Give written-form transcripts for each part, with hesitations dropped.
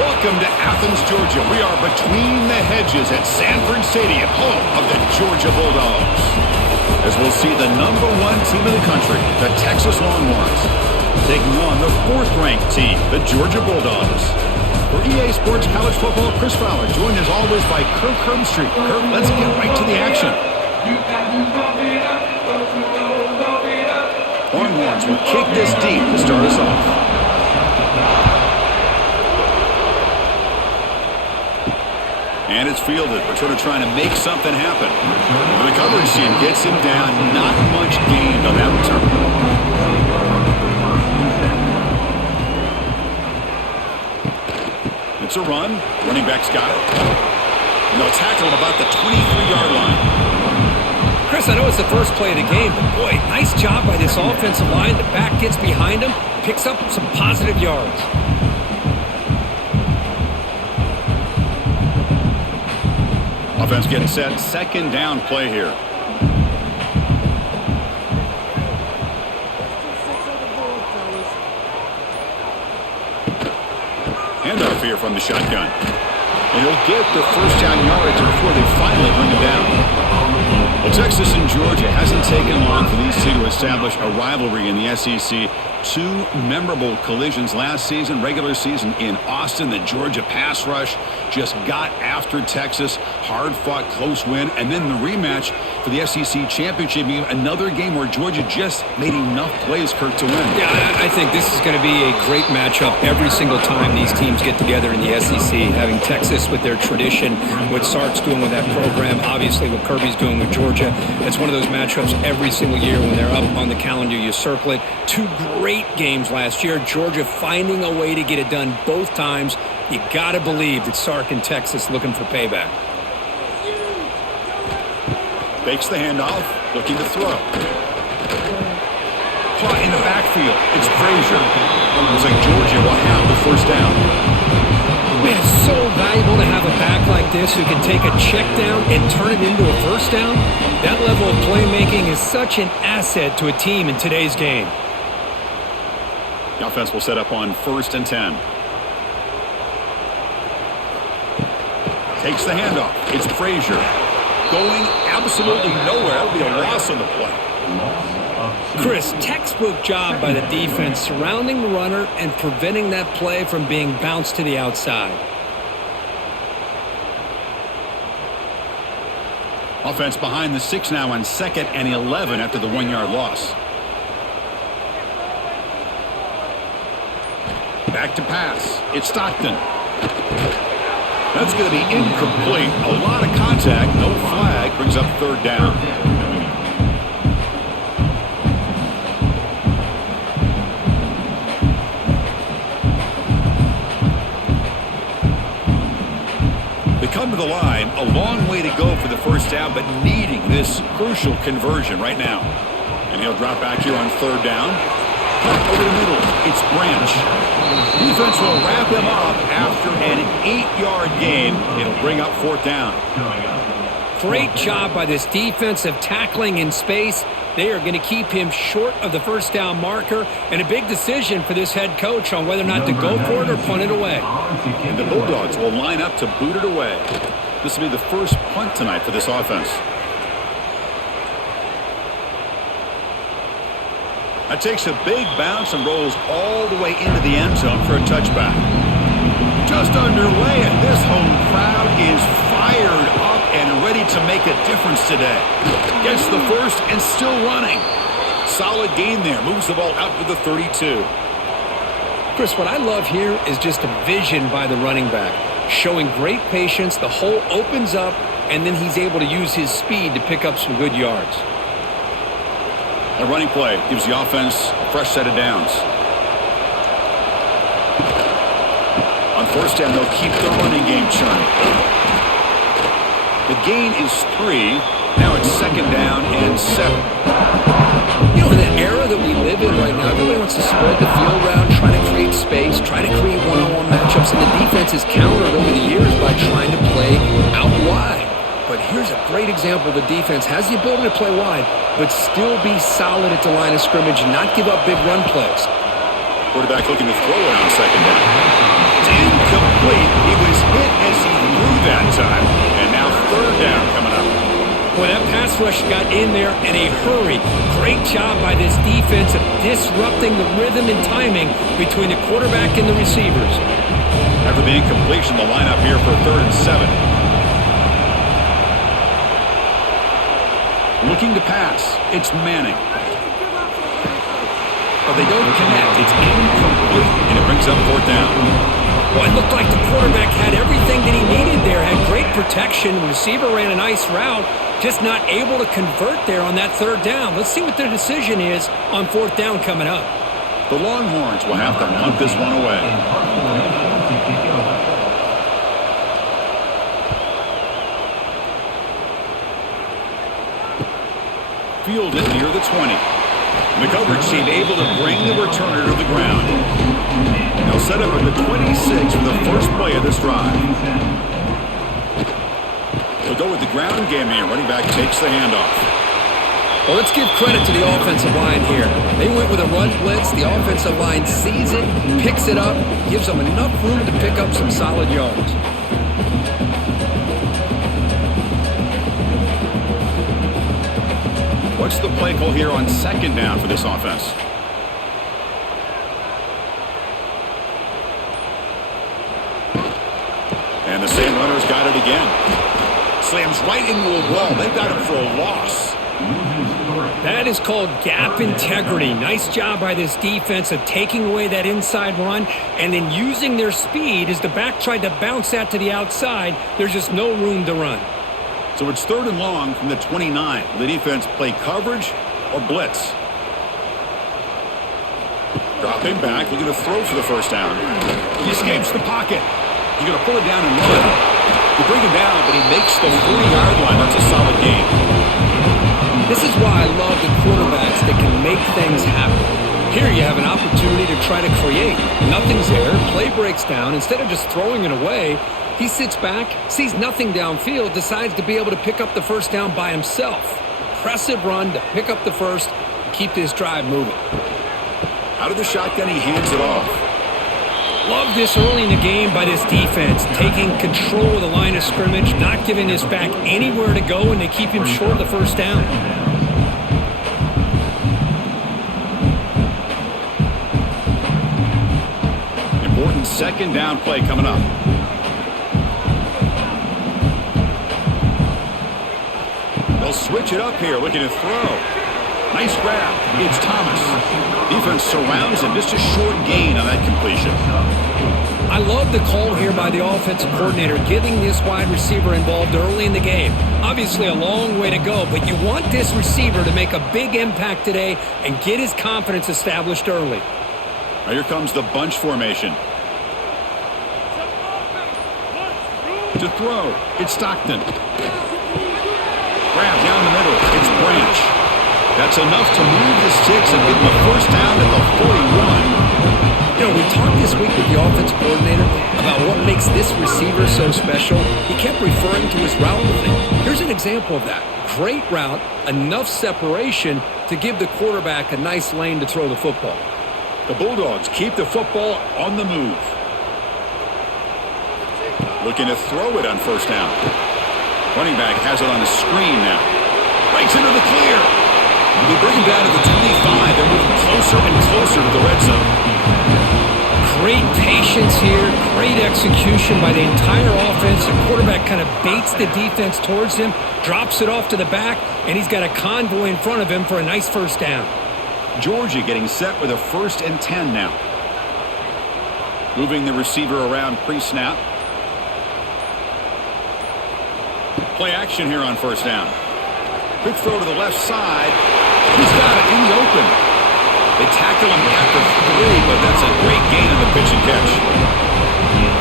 Welcome to Athens, Georgia. We are between the hedges at Sanford Stadium, home of the Georgia Bulldogs. As we'll see the #1 team in the country, the Texas Longhorns, taking on the 4th-ranked team, the Georgia Bulldogs. For EA Sports College Football, Chris Fowler, joined as always by Kirk Herbstreit. Kirk, let's get right to the action. Longhorns will kick this deep to start us off. And it's fielded. Returner trying to make something happen. And the coverage team gets him down. Not much gained on that return. It's a run. Running back's got it. And they'll tackle him about the 23-yard line. Chris, I know it's the first play of the game, but boy, nice job by this offensive line. The back gets behind him, picks up some positive yards. Offense getting set. 2nd down play here. Handoff here from the shotgun. And he'll get the first down yardage before they finally bring him down. Well, Texas and Georgia hasn't taken long for these two to establish a rivalry in the SEC. 2 memorable collisions last season, regular season in Austin. The Georgia pass rush just got after Texas. Hard-fought, close win. And then the rematch for the SEC championship game. Another game where Georgia just made enough plays, Kirk, to win. Yeah, I think this is going to be a great matchup every single time these teams get together in the SEC. Having Texas with their tradition, what Sark's doing with that program, obviously what Kirby's doing with Georgia. It's one of those matchups every single year when they're up on the calendar. You circle it. 2 great games last year. Georgia finding a way to get it done both times. You got to believe that Sark and Texas looking for payback. Fakes the handoff, looking to throw. Caught in the backfield. It's Frazier. Looks like Georgia will have the first down. Man, it's so valuable to have a back like this who can take a check down and turn it into a first down. That level of playmaking is such an asset to a team in today's game. The offense will set up on 1st and 10. Takes the handoff. It's Frazier. Going absolutely nowhere. That would be a loss on the play. Chris, textbook job by the defense surrounding the runner and preventing that play from being bounced to the outside. Offense behind the 6 now on 2nd and 11 after the 1-yard loss. Back to pass. It's Stockton. That's going to be incomplete. A lot of contact. No flag. Brings up 3rd down. They come to the line. A long way to go for the first down, but needing this crucial conversion right now. And he'll drop back here on 3rd down. Over the middle, it's Branch. Defense will wrap him up after an 8-yard gain. It'll bring up 4th down. Great job by this defensive tackling in space. They are going to keep him short of the first down marker, and a big decision for this head coach on whether or not to go for it or punt it away. And the Bulldogs will line up to boot it away. This will be the first punt tonight for this offense. That takes a big bounce and rolls all the way into the end zone for a touchback. Just underway, and this home crowd is fired up and ready to make a difference today. Gets the first and still running. Solid gain there. Moves the ball out to the 32. Chris, what I love here is just a vision by the running back. Showing great patience. The hole opens up, and then he's able to use his speed to pick up some good yards. A running play gives the offense a fresh set of downs. On 1st down, they'll keep the running game churning. The gain is 3. Now it's 2nd down and 7. You know, in the era that we live in right now, everybody wants to spread the field around, try to create space, try to create one-on-one matchups, and the defense has countered over the years by trying to play out wide. But here's a great example. The defense has the ability to play wide, but still be solid at the line of scrimmage and not give up big run plays. Quarterback looking to throw it on 2nd down. It's incomplete. Boy, that pass rush got in there in a hurry. Great job by this defense of disrupting the rhythm and timing between the quarterback and the receivers. After the incompletion, the lineup here for 3rd and 7. Looking to pass. It's Manning. Oh, they don't connect. It's incomplete. And it brings up 4th down. Well, it looked like the quarterback had everything that he needed there. Had great protection. The receiver ran a nice route. Just not able to convert there on that 3rd down. Let's see what their decision is on 4th down coming up. The Longhorns will have to punt this one away. Fielded near the 20. The coverage team able to bring the returner to the ground. They'll set up at the 26 for the first play of this drive. They'll go with the ground game here. Running back takes the handoff. Well, let's give credit to the offensive line here. They went with a run blitz. The offensive line sees it, picks it up, gives them enough room to pick up some solid yards. What's the play call here on 2nd down for this offense? And the same runner's got it again. Slams right into a wall. They've got him for a loss. That is called gap integrity. Nice job by this defense of taking away that inside run and then using their speed as the back tried to bounce that to the outside. There's just no room to run. So it's 3rd and long from the 29. The defense play coverage or blitz. Dropping back, looking to throw for the 1st down. He escapes the pocket. He's going to pull it down and run. They bring him down, but he makes the 40-yard line. That's a solid gain. This is why I love the quarterbacks that can make things happen. Here you have an opportunity to try to create. Nothing's there. Play breaks down. Instead of just throwing it away, he sits back, sees nothing downfield, decides to be able to pick up the 1st down by himself. Impressive run to pick up the 1st, keep this drive moving. Out of the shotgun, he hands it off. Love this early in the game by this defense, taking control of the line of scrimmage, not giving this back anywhere to go, and they keep him short of the 1st down. Important 2nd down play coming up. They'll switch it up here, looking to throw. Nice grab. It's Thomas. Defense surrounds him. Just a short gain on that completion. I love the call here by the offensive coordinator, getting this wide receiver involved early in the game. Obviously a long way to go, but you want this receiver to make a big impact today and get his confidence established early. Now here comes the bunch formation. To throw, it's Stockton. Grab down the middle, it's Branch. That's enough to move the sticks and get the 1st down at the 41. You know, we talked this week with the offensive coordinator about what makes this receiver so special. He kept referring to his route running. Here's an example of that. Great route, enough separation to give the quarterback a nice lane to throw the football. The Bulldogs keep the football on the move. Looking to throw it on 1st down. Running back has it on the screen now. Breaks into the clear. They bring him down to the 25. They're moving closer and closer to the red zone. Great patience here. Great execution by the entire offense. The quarterback kind of baits the defense towards him, drops it off to the back, and he's got a convoy in front of him for a nice 1st down. Georgia getting set with a 1st and 10 now. Moving the receiver around pre-snap. Play action here on 1st down. Quick throw to the left side. He's got it in the open. They tackle him at the 3, but that's a great gain on the pitch and catch.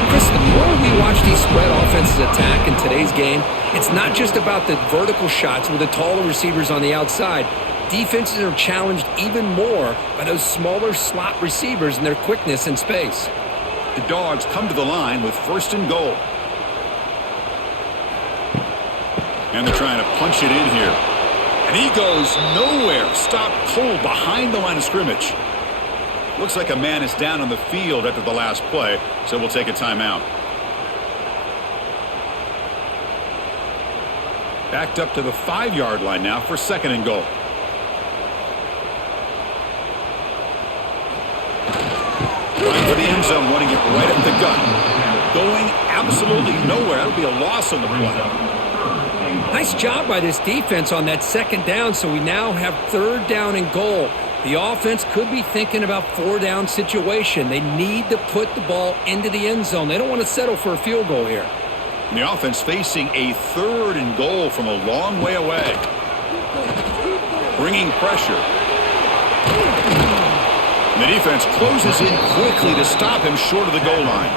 Chris, the more we watch these spread offenses attack in today's game, it's not just about the vertical shots with the taller receivers on the outside. Defenses are challenged even more by those smaller slot receivers and their quickness in space. The Dogs come to the line with 1st and goal. And they're trying to punch it in here. And he goes nowhere. Stopped cold behind the line of scrimmage. Looks like a man is down on the field after the last play, so we'll take a timeout. Backed up to the 5-yard line now for 2nd and goal. Trying for the end zone, wanting it right up the gut. Going absolutely nowhere. That'll be a loss on the play. Nice job by this defense on that 2nd down, so we now have 3rd down and goal. The offense could be thinking about 4-down situation. They need to put the ball into the end zone. They don't want to settle for a field goal here. And the offense facing a 3rd and goal from a long way away. Bringing pressure. And the defense closes in quickly to stop him short of the goal line.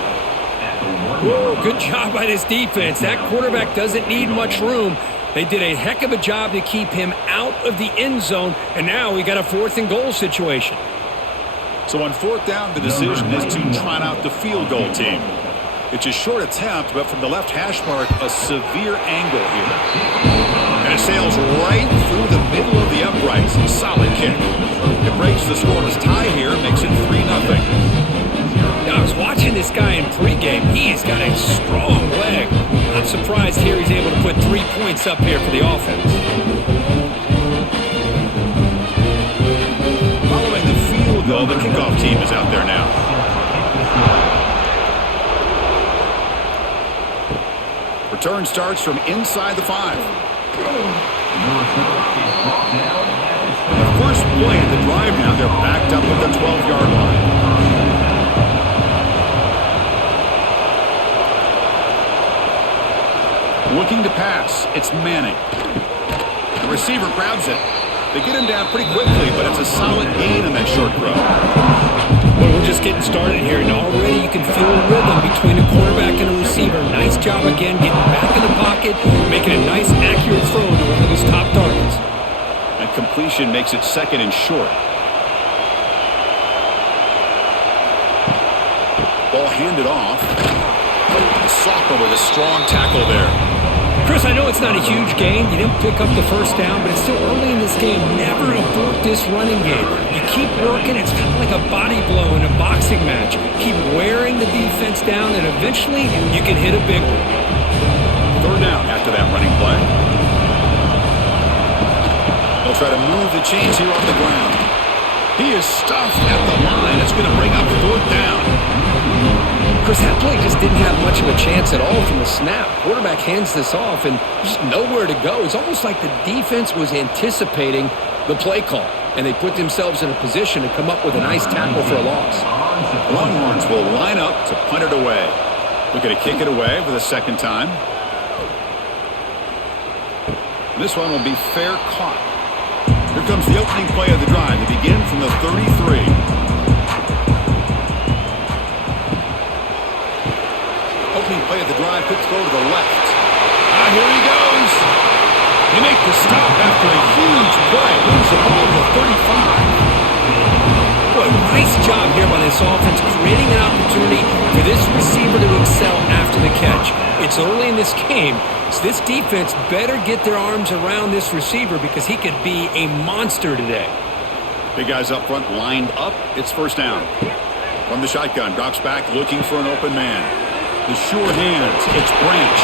Woo, good job by this defense. That quarterback doesn't need much room. They did a heck of a job to keep him out of the end zone, and now we got a 4th and goal situation. So on 4th down, the decision is to trot out the field goal team. It's a short attempt, but from the left hash mark, a severe angle here. And it sails right through the middle of the uprights. Solid kick. It breaks the scoreless tie here, makes it 3-0. Now, I was watching this guy in pregame. He's got a strong leg. I'm surprised here he's able to put 3 points up here for the offense. Following the field goal, the kickoff team is out there now. Return starts from inside the 5. The first play of the drive now, they're backed up at the 12-yard line. Looking to pass. It's Manning. The receiver grabs it. They get him down pretty quickly, but it's a solid gain in that short throw. Well, we're just getting started here, and already you can feel a rhythm between a quarterback and a receiver. Nice job again, getting back in the pocket, making a nice, accurate throw to one of his top targets. And completion makes it 2nd and short. Ball handed off. Soccer with a strong tackle there. Chris, I know it's not a huge gain. You didn't pick up the 1st down, but it's still early in this game. Never abort this running game. You keep working. It's kind of like a body blow in a boxing match. Keep wearing the defense down, and eventually you can hit a big one. 3rd down after that running play. They'll try to move the chains here on the ground. He is stuffed at the line. It's going to bring up 4th down. Chris, that play just didn't have much of a chance at all from the snap. Quarterback hands this off and just nowhere to go. It's almost like the defense was anticipating the play call, and they put themselves in a position to come up with a nice tackle for a loss. Longhorns will line up to punt it away. Looking to kick it away for the 2nd time. This one will be fair caught. Here comes the opening play of the drive. They begin from the 33. Opening play of the drive, quick throw to the left. Here he goes. They make the stop after a huge play. Moves the ball to the 35. Boy, nice job here by this offense, creating an opportunity for this receiver to excel after the catch. It's early in this game, so this defense better get their arms around this receiver because he could be a monster today. Big guys up front lined up. It's 1st down. From the shotgun, drops back looking for an open man. The sure hands, it's Branch.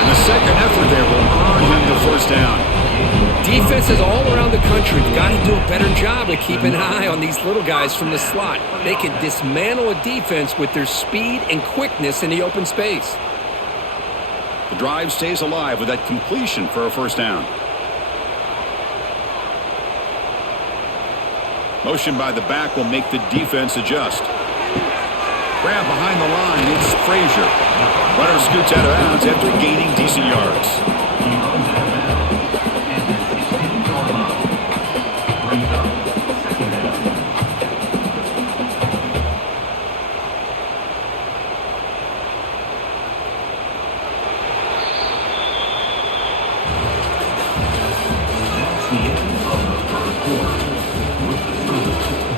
And the 2nd effort there will earn him the 1st down. Defenses all around the country have got to do a better job of keeping an eye on these little guys from the slot. They can dismantle a defense with their speed and quickness in the open space. The drive stays alive with that completion for a 1st down. Motion by the back will make the defense adjust. Grab behind the line, it's Frazier. Runner scoots out of bounds after gaining decent yards.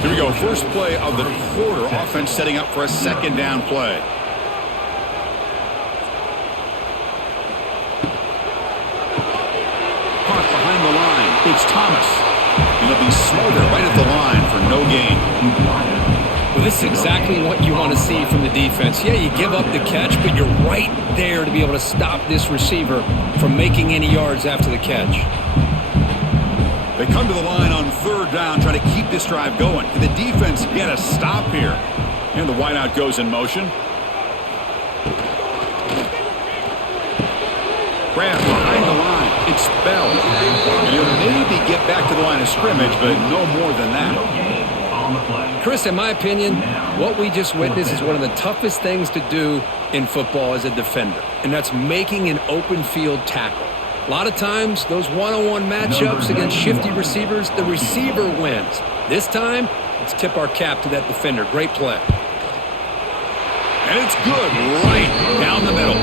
Here we go, first play of the quarter. Offense setting up for a 2nd down play. Caught behind the line. It's Thomas. He'll be smothered right at the line for no gain. Well, this is exactly what you want to see from the defense. Yeah, you give up the catch, but you're right there to be able to stop this receiver from making any yards after the catch. They come to the line on third down, trying to keep this drive going. Can the defense get a stop here? And the wideout goes in motion. Grab behind the line. It's Bell. And he'll maybe get back to the line of scrimmage, but no more than that. Chris, in my opinion, what we just witnessed is one of the toughest things to do in football as a defender, and that's making an open field tackle. A lot of times, those one-on-one matchups against shifty receivers, the receiver wins. This time, let's tip our cap to that defender. Great play. And it's good right down the middle.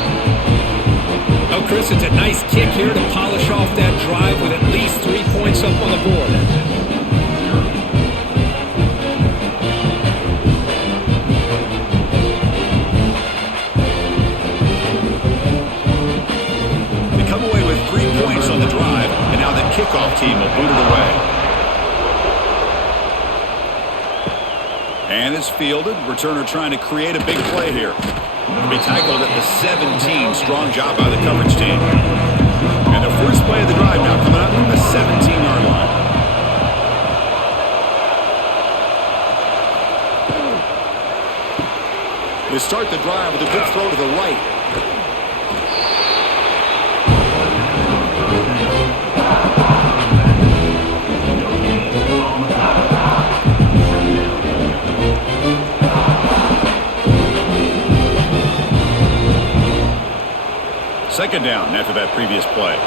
Oh, Chris, it's a nice kick here to polish off that drive with at least 3 points up on the board. They come away with 3 points on the drive, and now the kickoff team will boot it away. And it's fielded. Returner trying to create a big play here. He'll be tackled at the 17. Strong job by the coverage team. And the first play of the drive now coming up from the 17-yard line. They start the drive with a good throw to the right. Second down after that previous play.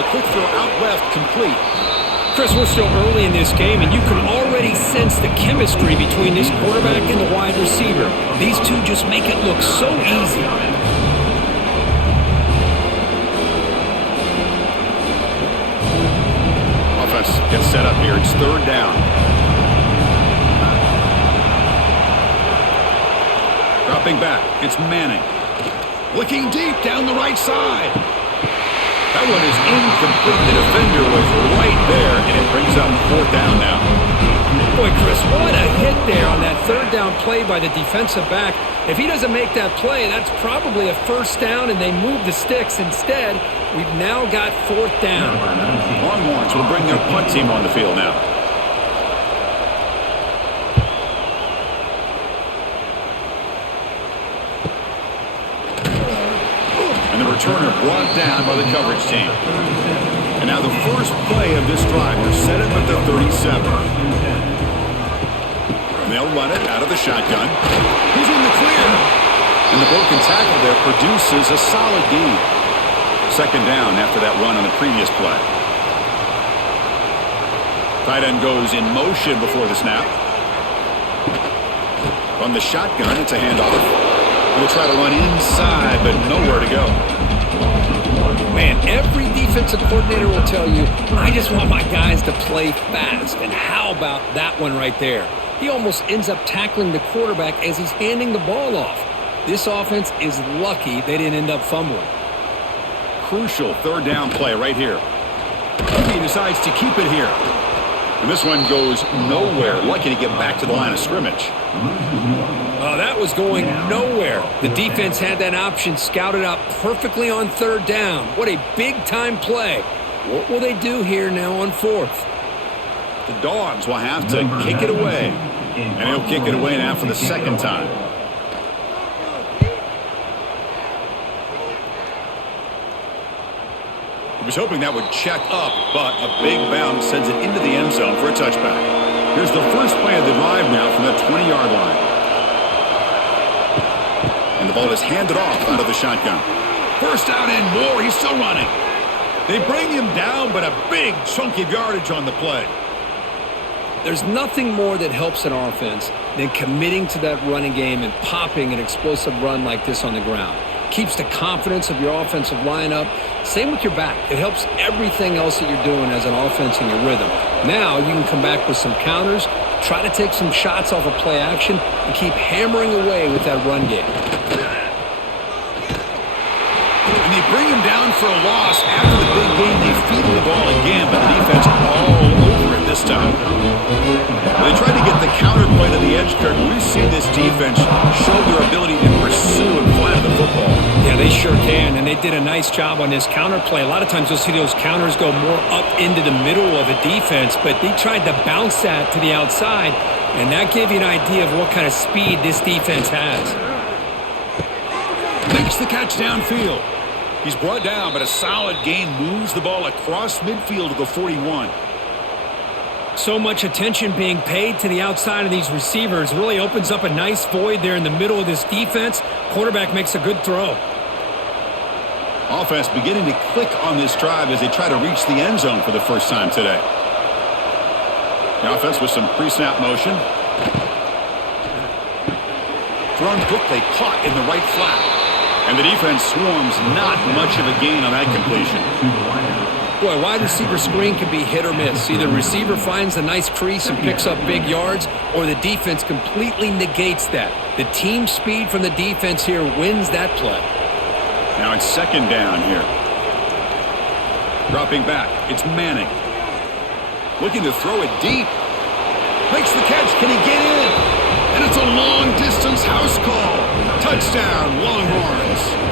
A quick throw out left, complete. Chris, we're still early in this game, and you can already sense the chemistry between this quarterback and the wide receiver. These two just make it look so easy. Offense gets set up here. It's third down. Dropping back, it's Manning. Looking deep down the right side. That one is incomplete. The defender was right there, and it brings up fourth down now. Boy, Chris, what a hit there on that third down play by the defensive back. If he doesn't make that play, that's probably a first down, and they move the sticks. Instead, we've now got fourth down. Longhorns will bring their punt team on the field now. Returner brought down by the coverage team. And now the first play of this drive. They're set up at the 37. And they'll run it out of the shotgun. He's in the clear. And the broken tackle there produces a solid gain. Second down after that run on the previous play. Tight end goes in motion before the snap. From the shotgun, it's a handoff. He'll try to run inside, but nowhere to go. Man, every defensive coordinator will tell you, I just want my guys to play fast. And how about that one right there? He almost ends up tackling the quarterback as he's handing the ball off. This offense is lucky they didn't end up fumbling. Crucial third down play right here. He decides to keep it here. And this one goes nowhere. Lucky to get back to the line of scrimmage. Oh, that was going nowhere. The defense had that option scouted out perfectly on third down. What a big-time play. What will they do here now on fourth? The Dogs will have to kick it away. And he'll kick it away now for the second time. He was hoping that would check up, but a big bounce sends it into the end zone for a touchback. Here's the first play of the drive now from the 20-yard line. And the ball is handed off out of the shotgun. First down and more. He's still running. They bring him down, but a big chunk of yardage on the play. There's nothing more that helps an offense than committing to that running game and popping an explosive run like this on the ground. Keeps the confidence of your offensive lineup. Same with your back. It helps everything else that you're doing as an offense in your rhythm. Now you can come back with some counters, try to take some shots off of play action, and keep hammering away with that run game. And they bring him down for a loss. After the big game, they feed him the ball again, but the defense all over stop. They tried to get the counter play to the edge, Kirk. We've seen this defense show their ability to pursue and fly the football. Yeah, they sure can, and they did a nice job on this counter play. A lot of times you'll see those counters go more up into the middle of a defense, but they tried to bounce that to the outside, and that gave you an idea of what kind of speed this defense has. Makes the catch downfield. He's brought down, but a solid gain moves the ball across midfield to the 41. So much attention being paid to the outside of these receivers. Really opens up a nice void there in the middle of this defense. Quarterback makes a good throw. Offense beginning to click on this drive as they try to reach the end zone for the first time today. The offense with some pre-snap motion. Thrown quickly, caught in the right flat. And the defense swarms, not much of a gain on that completion. Boy, wide receiver screen can be hit or miss. Either receiver finds a nice crease and picks up big yards, or the defense completely negates that. The team speed from the defense here wins that play. Now it's second down here. Dropping back, it's Manning. Looking to throw it deep. Makes the catch, can he get in? And it's a long-distance house call. Touchdown, Longhorns.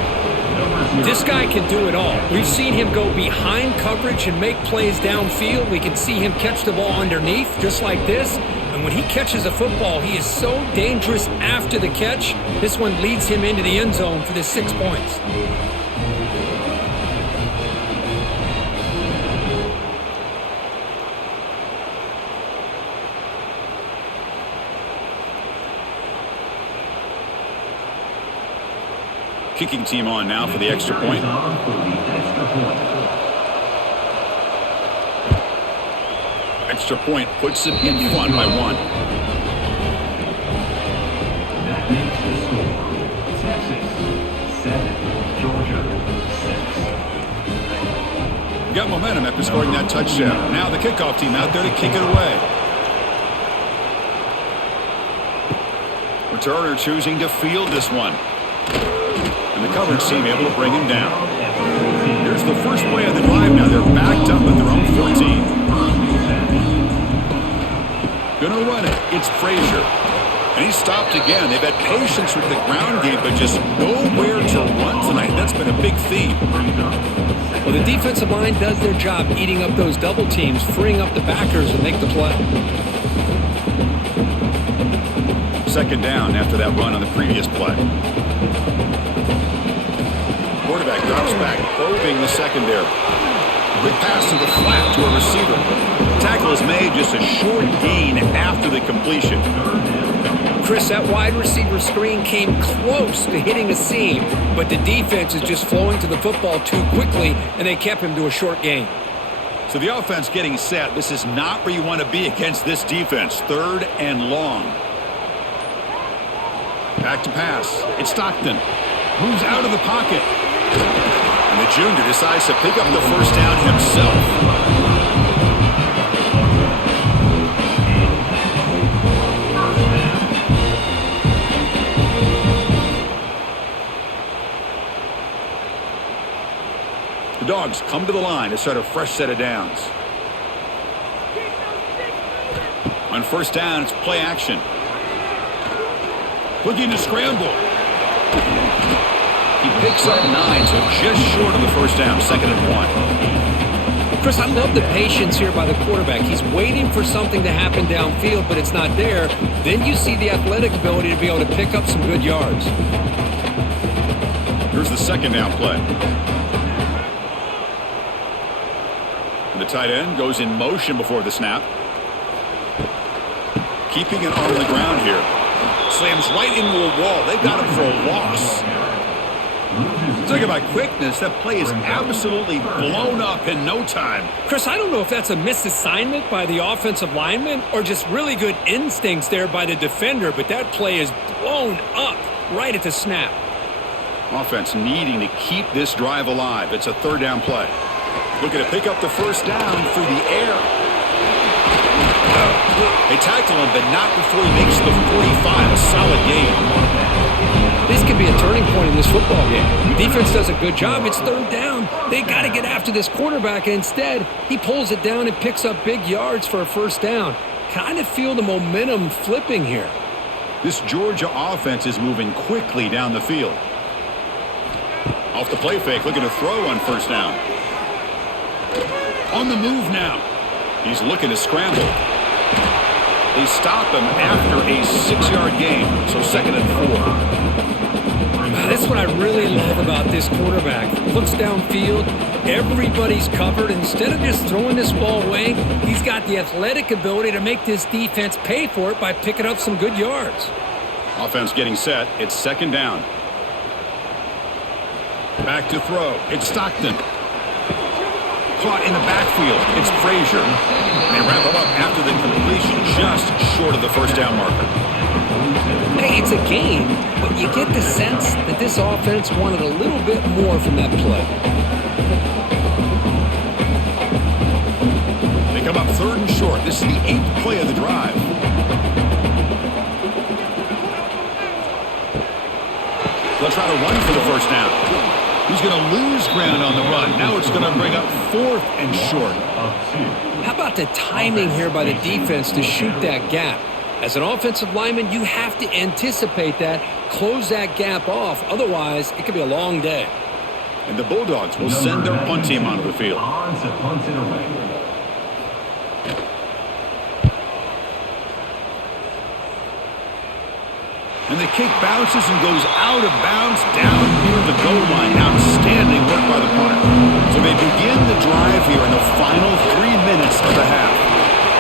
This guy can do it all. We've seen him go behind coverage and make plays downfield. We can see him catch the ball underneath, just like this. And when he catches a football, he is so dangerous after the catch. This one leads him into the end zone for the 6 points. Kicking team on now for the extra point. Extra point puts it in front by 1. That makes the score Texas 7, Georgia 6. Got momentum after scoring that touchdown. Now the kickoff team out there to kick it away. Returner choosing to field this one. And the coverage team able to bring him down. Here's the first play of the drive now. They're backed up at their own 14. Gonna run it. It's Frazier. And he's stopped again. They've had patience with the ground game, but just nowhere to run tonight. That's been a big theme. Well, the defensive line does their job eating up those double teams, freeing up the backers and make the play. Second down after that run on the previous play. Quarterback drops back, probing the secondary. Quick pass to the flat to a receiver. Tackle is made, just a short gain after the completion. Chris, that wide receiver screen came close to hitting a seam, but the defense is just flowing to the football too quickly, and they kept him to a short gain. So the offense getting set. This is not where you want to be against this defense. 3rd and long. Back to pass. It's Stockton. Moves out of the pocket. And the junior decides to pick up the first down himself. The Dogs come to the line to start a fresh set of downs. On first down, it's play action. Looking to scramble. He picks up 9, so just short of the first down, 2nd and 1. Chris, I love the patience here by the quarterback. He's waiting for something to happen downfield, but it's not there. Then you see the athletic ability to be able to pick up some good yards. Here's the 2nd down play. And the tight end goes in motion before the snap. Keeping it on the ground here. Slams right into a wall. They got him for a loss. Talk about quickness. That play is absolutely blown up in no time. Chris, I don't know if that's a misassignment by the offensive lineman or just really good instincts there by the defender, but that play is blown up right at the snap. Offense needing to keep this drive alive. It's a 3rd down play. Looking to pick up the first down through the air. They tackle him, but not before he makes the 45. A solid game. This could be be a turning point in this football game. Defense does a good job. It's third down. They got to get after this quarterback. And instead, he pulls it down and picks up big yards for a first down. Kind of feel the momentum flipping here. This Georgia offense is moving quickly down the field. Off the play fake, looking to throw on first down. On the move now. He's looking to scramble. They stop him after a 6-yard gain, so 2nd and 4. That's what I really love about this quarterback. Looks downfield, everybody's covered. Instead of just throwing this ball away, he's got the athletic ability to make this defense pay for it by picking up some good yards. Offense getting set. It's 2nd down. Back to throw. It's Stockton. Caught in the backfield. It's Frazier. They wrap him up after the completion, just short of the first down marker. Hey, it's a game, but you get the sense that this offense wanted a little bit more from that play. They come up 3rd and short. This is the 8th play of the drive. They'll try to run for the first down. He's going to lose ground on the run. Now it's going to bring up 4th and short. How about the timing here by the defense to shoot that gap? As an offensive lineman, you have to anticipate that, close that gap off. Otherwise, it could be a long day. And the Bulldogs will send their punt team onto the field. On to punt it away. And the kick bounces and goes out of bounds down near the goal line. Outstanding work by the punter. So they begin the drive here in the final 3 minutes of the half.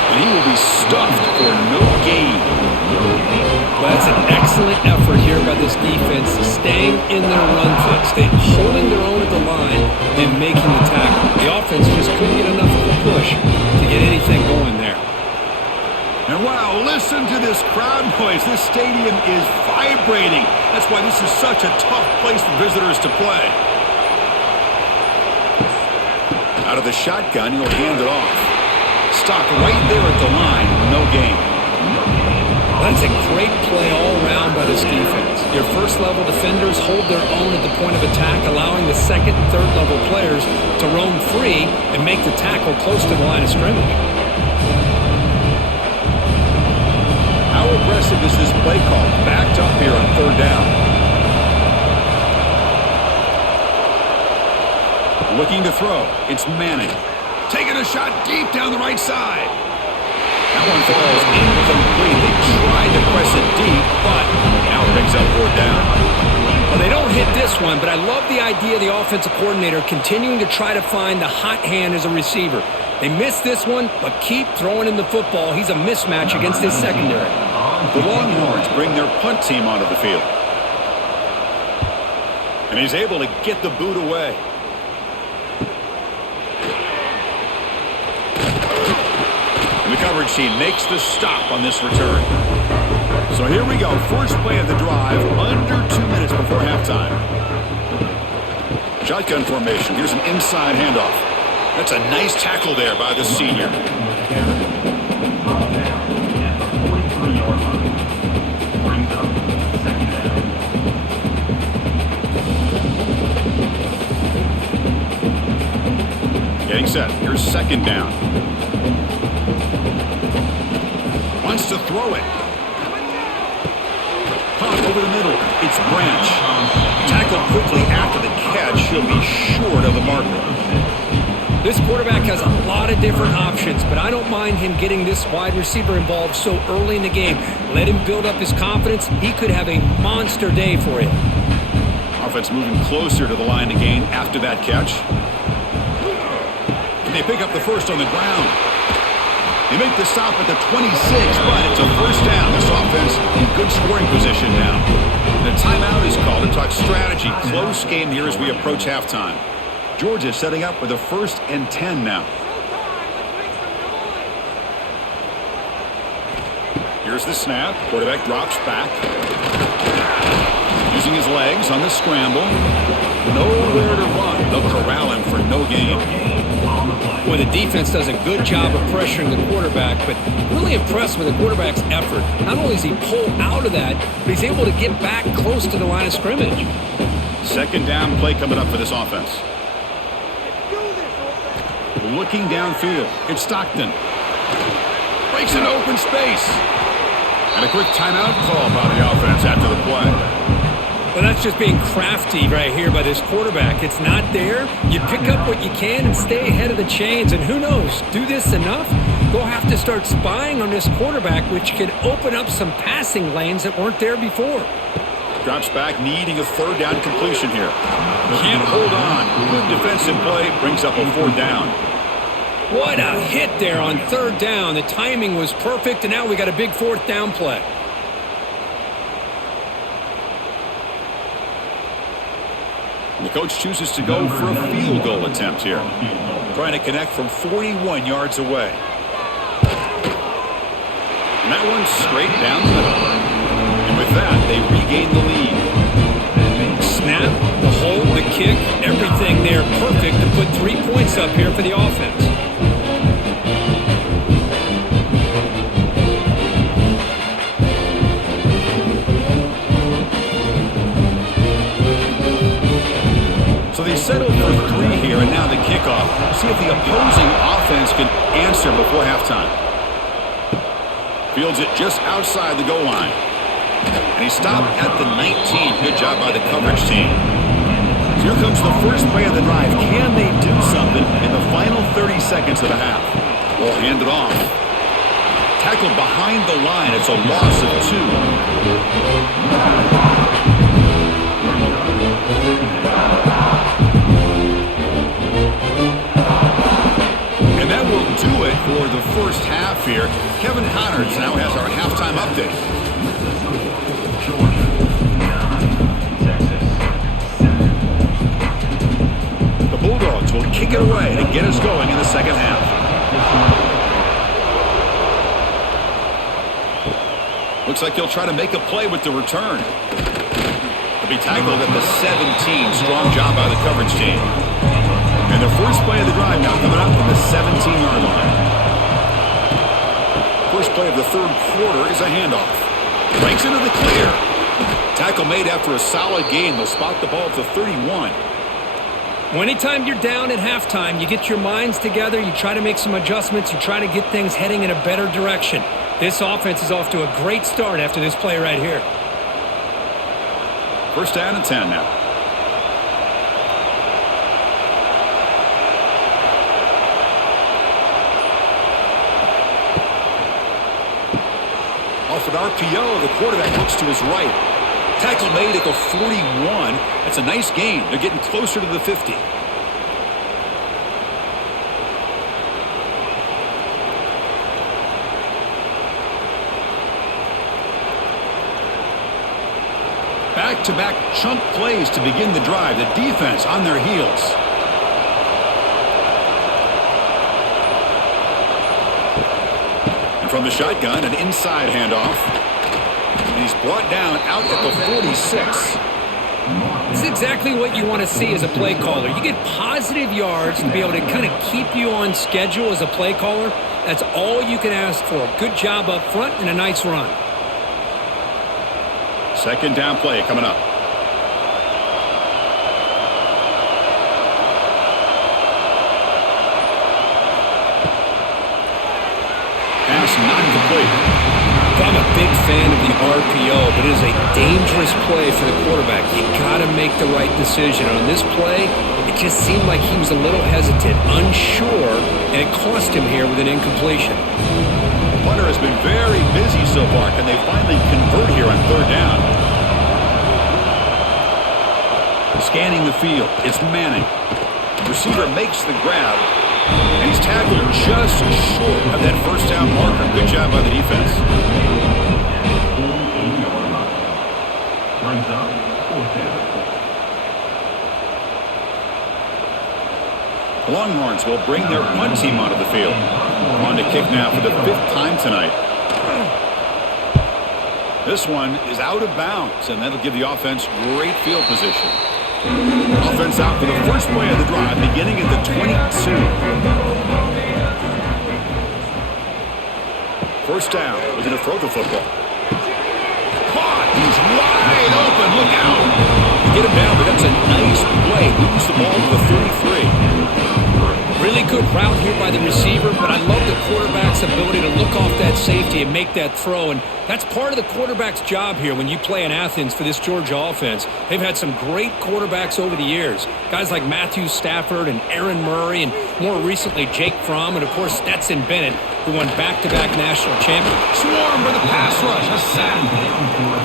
And he will be stuffed for no gain. Well, that's an excellent effort here by this defense, staying in their run fix, staying holding their own at the line and making the tackle. The offense just couldn't get enough of a push to get anything going there. And wow, listen to this crowd noise. This stadium is vibrating. That's why this is such a tough place for visitors to play. Out of the shotgun, he'll hand it off. Stopped right there at the line. No gain. That's a great play all around by this defense. Your first-level defenders hold their own at the point of attack, allowing the second and third-level players to roam free and make the tackle close to the line of scrimmage. How aggressive is this play call? Backed up here on 3rd down. Looking to throw. It's Manning. Taking a shot deep down the right side. That one falls incomplete. They tried to press it deep, but now it brings up 4th down. Well, they don't hit this one, but I love the idea of the offensive coordinator continuing to try to find the hot hand as a receiver. They missed this one, but keep throwing him the football. He's a mismatch against his secondary. The Longhorns bring their punt team onto the field. And he's able to get the boot away. And the coverage team makes the stop on this return. So here we go. First play of the drive, under 2 minutes before halftime. Shotgun formation. Here's an inside handoff. That's a nice tackle there by the senior. Getting set. Here's 2nd down. Wants to throw it. Caught over the middle. It's Branch. Tackled quickly after the catch. He'll be short of the marker. This quarterback has a lot of different options, but I don't mind him getting this wide receiver involved so early in the game. Let him build up his confidence. He could have a monster day for you. Offense moving closer to the line to gain after that catch. And they pick up the first on the ground. They make the stop at the 26, but it's a first down. This offense in good scoring position now. The timeout is called to talk strategy. Close game here as we approach halftime. Georgia setting up with a 1st and 10 now. Here's the snap. Quarterback drops back. Using his legs on the scramble. Nowhere to run. They'll corral him for no gain. Well, the defense does a good job of pressuring the quarterback, but really impressed with the quarterback's effort. Not only does he pull out of that, but he's able to get back close to the line of scrimmage. Second down play coming up for this offense. Looking downfield, it's Stockton. Breaks an open space. And a quick timeout call by the offense after the play. Well, that's just being crafty right here by this quarterback. It's not there. You pick up what you can and stay ahead of the chains. And who knows, do this enough, they'll have to start spying on this quarterback, which could open up some passing lanes that weren't there before. Drops back, needing a third down completion here. Can't hold on. Good defensive play, brings up a fourth down. What a hit there on third down. The timing was perfect, and now we got a big fourth down play. The coach chooses to go for a field goal attempt here. Trying to connect from 41 yards away. And that one's straight down the middle. And with that, they regain the lead. Snap, the hold, the kick, everything there perfect to put 3 points up here for the offense. So they settled for 3 here, and now the kickoff. See if the opposing offense can answer before halftime. Fields it just outside the goal line. And he stopped at the 19. Good job by the coverage team. So here comes the first play of the drive. Can they do something in the final 30 seconds of the half? We'll hand it off. Tackled behind the line. It's a loss of 2. And that will do it for the first half here. Kevin Connors now has our halftime update. The Bulldogs will kick it away to get us going in the second half. Looks like he'll try to make a play with the return. He'll be tackled at the 17. Strong job by the coverage team. And the first play of the drive now coming up from the 17-yard line. First play of the third quarter is a handoff. Breaks into the clear. Tackle made after a solid gain. They'll spot the ball at the 31. Well, anytime you're down at halftime, you get your minds together, you try to make some adjustments, you try to get things heading in a better direction. This offense is off to a great start after this play right here. First down and 10 now. Off an RPO, the quarterback looks to his right. Tackle made at the 41. That's a nice gain. They're getting closer to the 50. Back-to-back chunk plays to begin the drive. The defense on their heels. And from the shotgun, an inside handoff. And he's brought down out at the 46. This is exactly what you want to see as a play caller. You get positive yards to be able to kind of keep you on schedule as a play caller. That's all you can ask for. Good job up front and a nice run. Second down play coming up. Pass not complete. I'm a big fan of the RPO, but it is a dangerous play for the quarterback. You got to make the right decision. On this play, it just seemed like he was a little hesitant, unsure, and it cost him here with an incompletion. The punter has been very busy so far. Can they finally convert here on third down? Scanning the field, it's Manning. Receiver makes the grab, and he's tackled just short of that first down marker. Good job by the defense. Brings up fourth down. The Longhorns will bring their punt team onto the field. On to kick now for the 5th time tonight. This one is out of bounds, and that'll give the offense great field position. Offense out for the first play of the drive, beginning at the 22. First down, looking to throw the football. Caught! He's wide open, look out! Get him down, but that's a nice play. Moves the ball to the 33. Really good route here by the receiver, but I love the quarterback's ability to look off that safety and make that throw. And that's part of the quarterback's job here when you play in Athens for this Georgia offense. They've had some great quarterbacks over the years. Guys like Matthew Stafford and Aaron Murray, and more recently Jake Fromm, and of course Stetson Bennett, who won back-to-back national champions. Swarm with a pass rush, a sack.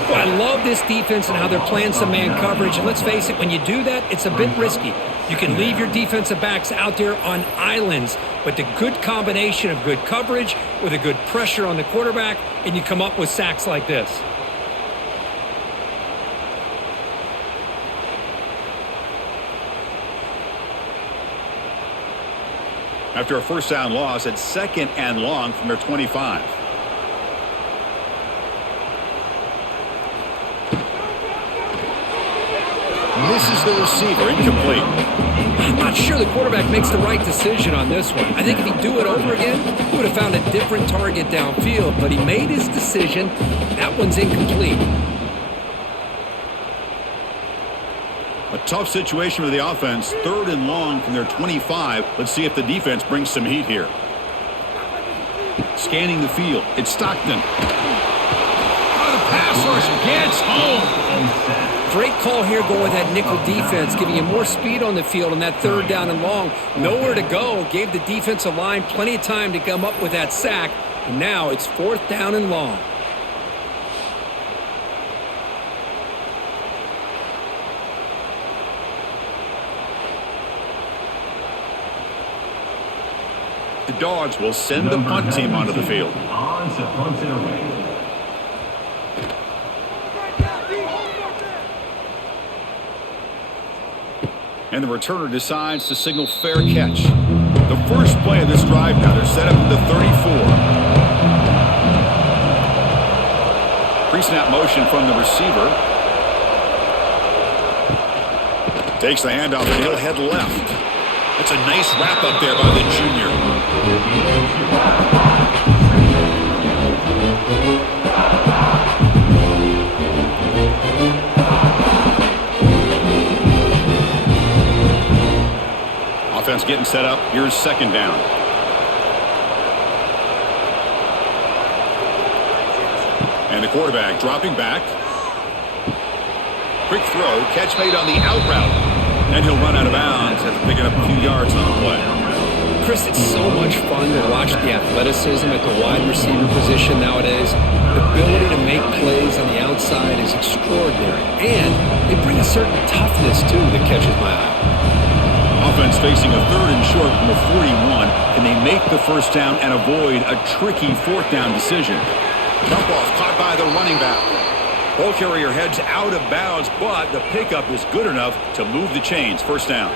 Well, I love this defense and how they're playing some man coverage. And let's face it, when you do that, it's a bit risky. You can leave your defensive backs out there on islands, but the good combination of good coverage with a good pressure on the quarterback, and you come up with sacks like this. After a first down loss at 2nd and long from their 25. Misses the receiver, incomplete. I'm not sure the quarterback makes the right decision on this one. I think if he'd do it over again, he would have found a different target downfield, but he made his decision. That one's incomplete. A tough situation for the offense. 3rd and long from their 25. Let's see if the defense brings some heat here. Scanning the field. It's Stockton. Oh, the pass rush gets home. Great call here going with that nickel defense, giving you more speed on the field on that 3rd down and long. Nowhere to go. Gave the defensive line plenty of time to come up with that sack. And now it's 4th down and long. The Dogs will send the punt team onto the field. On to punt it away. And the returner decides to signal fair catch. The first play of this drive now, they're set up at the 34. Pre-snap motion from the receiver. Takes the handoff and he'll head left. That's a nice wrap up there by the junior. Offense getting set up. Here's 2nd down. And the quarterback dropping back. Quick throw. Catch made on the out route. And he'll run out of bounds after picking up a few yards on the play. Chris, it's so much fun to watch the athleticism at the wide receiver position nowadays. The ability to make plays on the outside is extraordinary. And they bring a certain toughness, too, that catches my eye. Offense facing a 3rd and short from the 41. Can they make the first down and avoid a tricky 4th down decision? Dump off caught by the running back. Ball carrier heads out of bounds, but the pickup is good enough to move the chains. First down.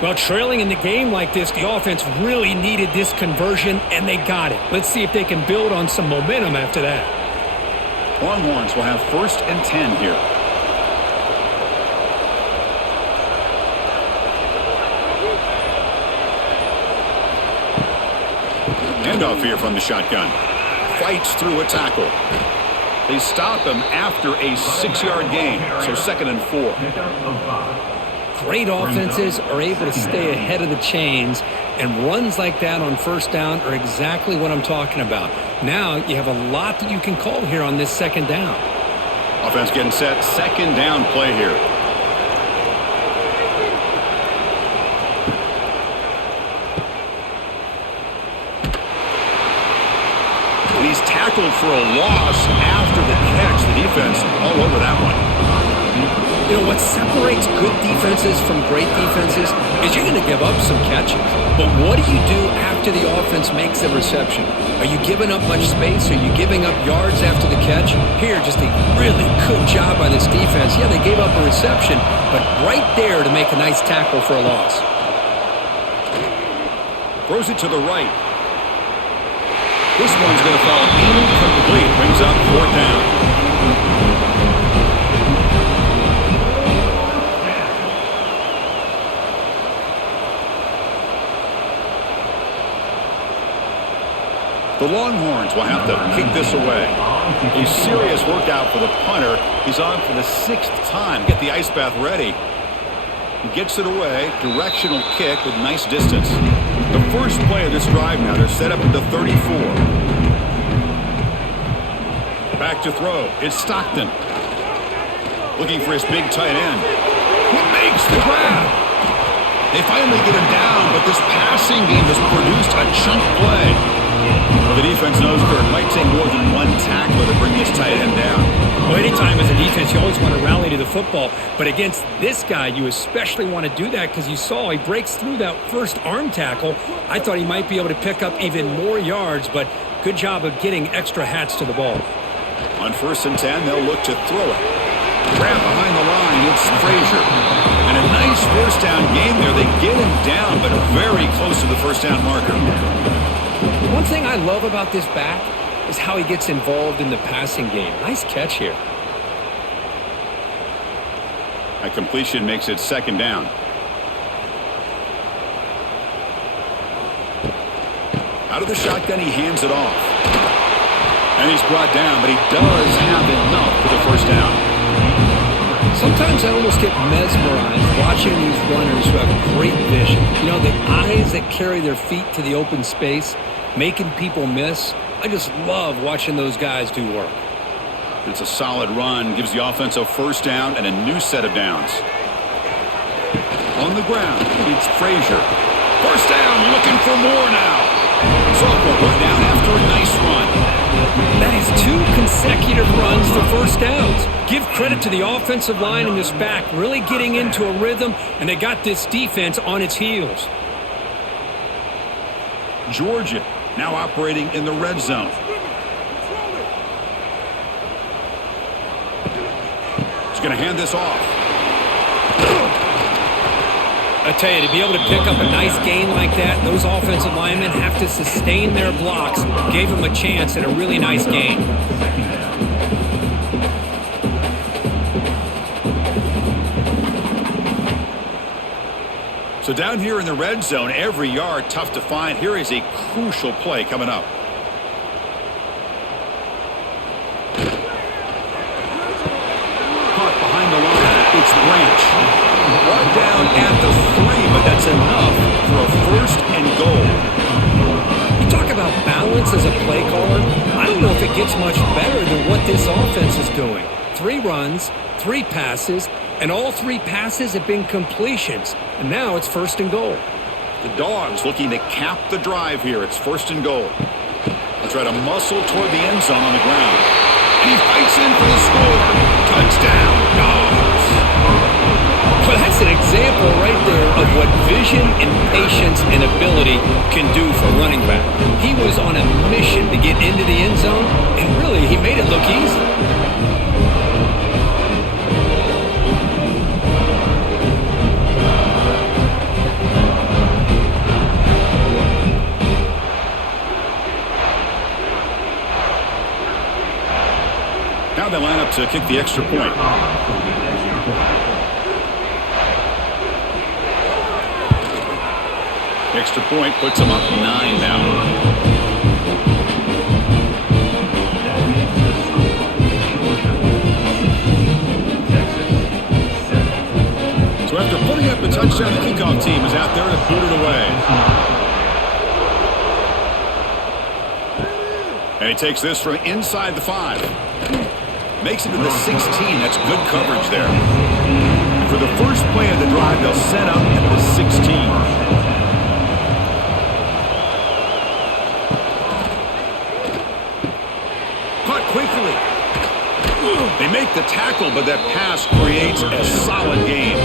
Well, trailing in the game like this, the offense really needed this conversion, and they got it. Let's see if they can build on some momentum after that. Longhorns will have 1st and 10 here. Handoff here from the shotgun. Fights through a tackle. They stop him after a 6-yard gain, so 2nd and 4. Great offenses are able to stay ahead of the chains, and runs like that on first down are exactly what I'm talking about. Now you have a lot that you can call here on this 2nd down. Offense getting set. 2nd down play here. And he's tackled for a loss after the catch. The defense all over that one. You know, what separates good defenses from great defenses is you're going to give up some catches. But what do you do after the offense makes the reception? Are you giving up much space? Are you giving up yards after the catch? Here, just a really good job by this defense. Yeah, they gave up a reception, but right there to make a nice tackle for a loss. Throws it to the right. This one's going to fall incomplete. Brings up 4th down. The Longhorns will have to kick this away. A serious workout for the punter. He's on for the 6th time. Get the ice bath ready. He gets it away. Directional kick with nice distance. The first play of this drive now. They're set up at the 34. Back to throw. It's Stockton. Looking for his big tight end. He makes the grab. They finally get him down, but this passing game has produced a chunk play. Well, the defense knows it might take more than one tackler to bring this tight end down. Well, anytime as a defense, you always want to rally to the football. But against this guy, you especially want to do that because you saw he breaks through that first arm tackle. I thought he might be able to pick up even more yards, but good job of getting extra hats to the ball. On 1st and 10, they'll look to throw it. Grab behind the line, it's Frazier. And a nice first down game there. They get him down, but very close to the first down marker. One thing I love about this back is how he gets involved in the passing game. Nice catch here. A completion makes it 2nd down. Out of the shotgun, he hands it off. And he's brought down, but he does have enough for the first down. Sometimes I almost get mesmerized watching these runners who have great vision. You know, the eyes that carry their feet to the open space, making people miss. I just love watching those guys do work. It's a solid run, gives the offense a first down and a new set of downs. On the ground, it's Frazier. First down, looking for more now. Sophomore brought down after a nice run. That is 2 consecutive runs for first downs. Give credit to the offensive line in this back, really getting into a rhythm, and they got this defense on its heels. Georgia now operating in the red zone. He's going to hand this off. I tell you, to be able to pick up a nice gain like that, those offensive linemen have to sustain their blocks. Gave them a chance at a really nice gain. So down here in the red zone, every yard tough to find. Here is a crucial play coming up. Caught behind the line. It's Branch. Brought down at the 3, but that's enough for a 1st and goal. You talk about balance as a play caller. I don't know if it gets much better than what this offense is doing. 3 runs, 3 passes, and all 3 passes have been completions. And now it's 1st and goal. The Dogs looking to cap the drive here. It's 1st and goal. They'll try to muscle toward the end zone on the ground. And he fights in for the score. Touchdown, Dogs. Well, that's an example right there of what vision and patience and ability can do for a running back. He was on a mission to get into the end zone, and really, he made it look easy. Now they line up to kick the extra point. Extra point puts them up 9 now. So after putting up a touchdown, the kickoff team is out there to boot it away. And he takes this from inside the 5. Makes it to the 16. That's good coverage there. For the first play of the drive, they'll set up at the 16. Quickly. They make the tackle, but that pass creates a solid gain.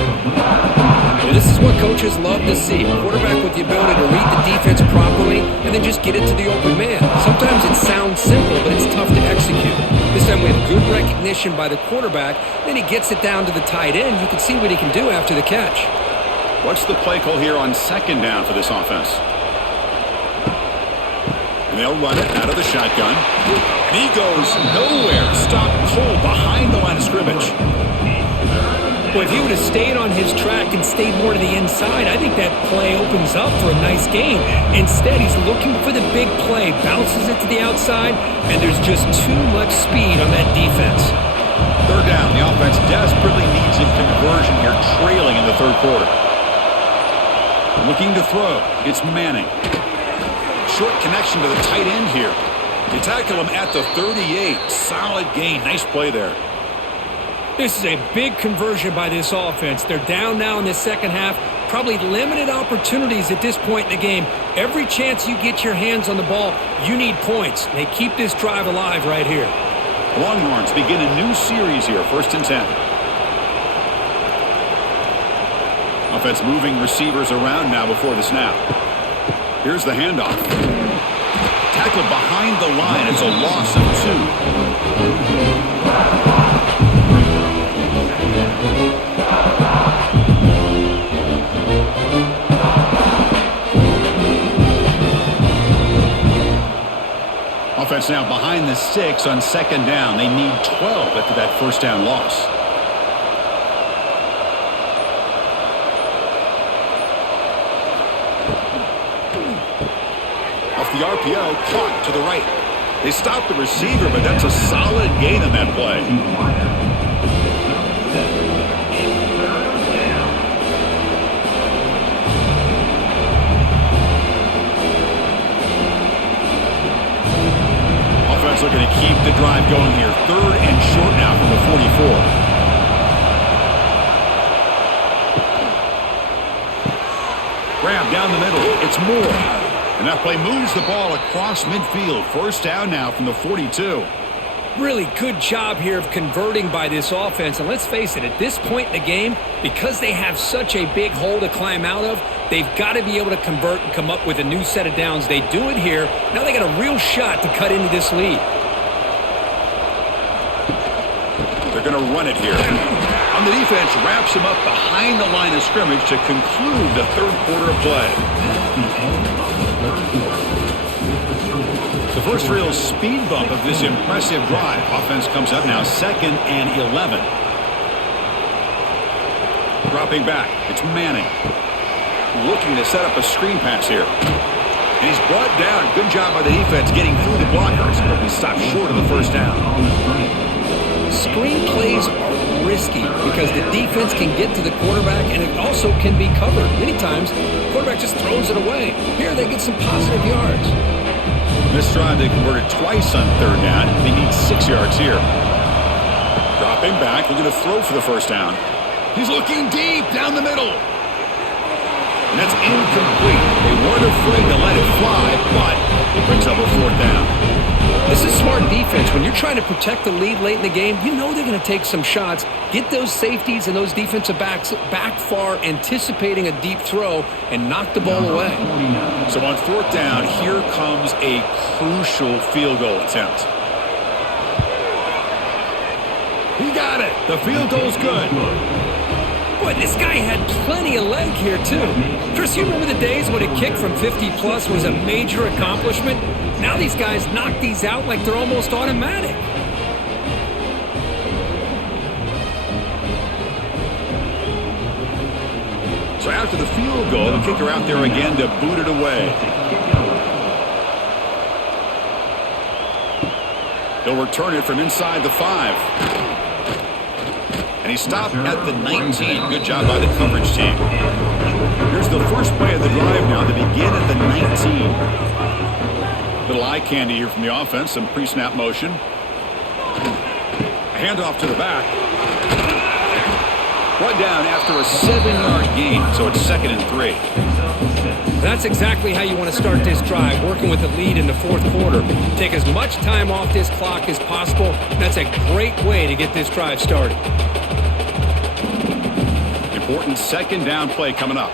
Well, this is what coaches love to see. A quarterback with the ability to read the defense properly and then just get it to the open man. Sometimes it sounds simple, but it's tough to execute. This time we have good recognition by the quarterback. Then he gets it down to the tight end. You can see what he can do after the catch. What's the play call here on 2nd down for this offense? And they'll run it out of the shotgun. And he goes nowhere. Stop cold behind the line of scrimmage. Well, if he would have stayed on his track and stayed more to the inside, I think that play opens up for a nice gain. Instead, he's looking for the big play, bounces it to the outside, and there's just too much speed on that defense. Third down. The offense desperately needs a conversion here, trailing in the third quarter. Looking to throw. It's Manning. Short connection to the tight end here. They tackle him at the 38. Solid gain. Nice play there. This is a big conversion by this offense. They're down now in the second half. Probably limited opportunities at this point in the game. Every chance you get your hands on the ball, you need points. They keep this drive alive right here. Longhorns begin a new series here. 1st and 10. Offense moving receivers around now before the snap. Here's the handoff. Tackled behind the line. It's a loss of 2. Offense now behind the 6 on 2nd down. They need 12 after that 1st down loss. Off the RPO, caught to the right. They stopped the receiver, but that's a solid gain on that play. Offense looking to keep the drive going here. 3rd and short now from the 44. Grab down the middle. It's Moore. And that play moves the ball across midfield. 1st down now from the 42. Really good job here of converting by this offense. And let's face it, at this point in the game, because they have such a big hole to climb out of, they've got to be able to convert and come up with a new set of downs. They do it here. Now they got a real shot to cut into this lead. They're going to run it here. On the defense, wraps him up behind the line of scrimmage to conclude the 3rd quarter of play. The first real speed bump of this impressive drive. Offense comes up now 2nd and 11. Dropping back. It's Manning. Looking to set up a screen pass here. And he's brought down. Good job by the defense getting through the blockers. But he stopped short of the 1st down. Screen plays are risky because the defense can get to the quarterback and it also can be covered. Many times, the quarterback just throws it away. Here they get some positive yards. This drive, they converted twice on 3rd down. They need 6 yards here. Dropping back, looking to throw for the 1st down. He's looking deep down the middle. And that's incomplete. They weren't afraid to let it fly, but it brings up a 4th down. This is smart defense. When you're trying to protect the lead late in the game, you know they're going to take some shots, get those safeties and those defensive backs back far, anticipating a deep throw, and knock the ball away. So on 4th down, here comes a crucial field goal attempt. He got it. The field goal's good. Boy, this guy had plenty of leg here, too. Chris, you remember the days when a kick from 50-plus was a major accomplishment? Now these guys knock these out like they're almost automatic. So after the field goal, the kicker out there again to boot it away. He'll return it from inside the 5. And he stopped at the 19. Good job by the coverage team. Here's the first play of the drive now. They begin at the 19. Little eye candy here from the offense. Some pre-snap motion. A handoff to the back. Brought down after a 7-yard gain. So it's 2nd and 3. That's exactly how you want to start this drive, working with the lead in the 4th quarter. Take as much time off this clock as possible. That's a great way to get this drive started. Important 2nd down play coming up.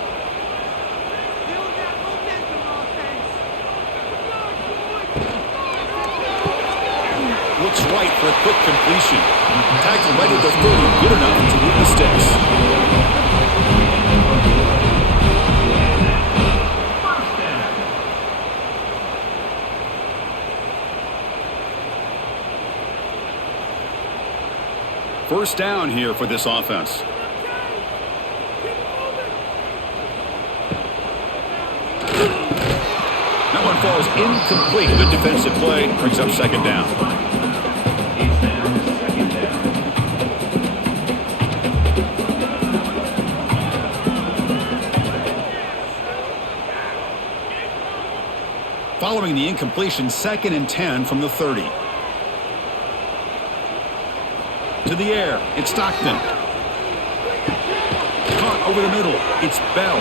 Looks right for a quick completion. Tackle right at the 30. Good enough to move the sticks. First down here for this offense. falls incomplete. Good defensive play. Brings up second down. It's now second down. Following the incompletion, 2nd and 10 from the 30. To the air, it's Stockton. Caught over the middle, it's Bell.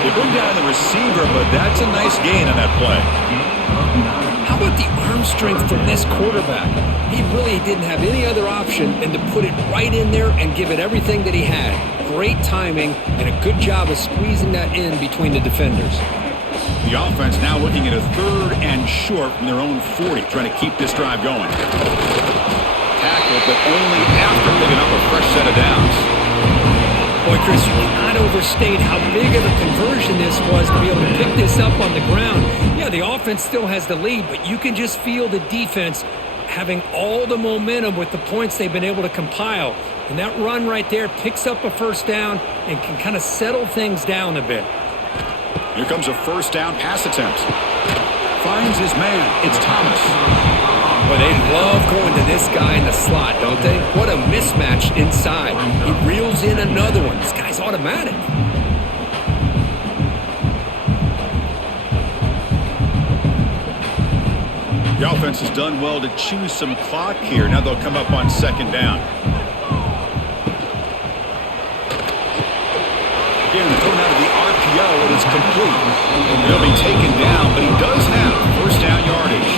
They bring down the receiver, but that's a nice gain on that play. How about the arm strength from this quarterback? He really didn't have any other option than to put it right in there and give it everything that he had. Great timing and a good job of squeezing that in between the defenders. The offense now looking at a 3rd and short from their own 40, trying to keep this drive going. Tackle, but only after picking up a fresh set of downs. Boy, Chris, you cannot overstate how big of a conversion this was to be able to pick this up on the ground. Yeah, the offense still has the lead, but you can just feel the defense having all the momentum with the points they've been able to compile. And that run right there picks up a first down and can kind of settle things down a bit. Here comes a first down pass attempt. Finds his man. It's Thomas. Boy, they love going to this guy in the slot, don't they? What a mismatch inside. He reels in another one. This guy's automatic. The offense has done well to choose some clock here. Now they'll come up on 2nd down. Again, thrown out of the RPO, and it's complete. He'll be taken down, but he does have first down yardage.